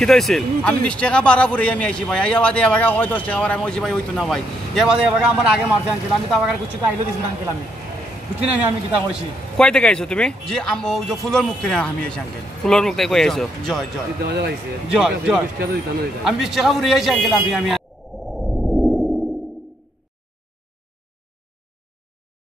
কি হইছিল আমি 20 টাকা ভাড়া পুরে আমি আইছি ভাই আইয়া বাদে এবারে হয় 10 টাকা ভাড়া আমি কইছি ভাই হইতো না ভাই এ বাদে এবারে আমার আগে মারতে আনছিল আমি তো আবার কিছু কাইলো দিছি আঙ্কেল আমি বুঝছি না আমি কিতা কইছি কয় থেকে আইছো তুমি জি ওই যে ফুলের মুখ থেকে আমি আইছি আঙ্কেল ফুলের মুখ থেকে কই আইছো জয় জয় দিতে মজা লাগছে জয় জয় 20 টাকা দিতা না আমি 20 টাকা পুরে আইছি আঙ্কেল আমি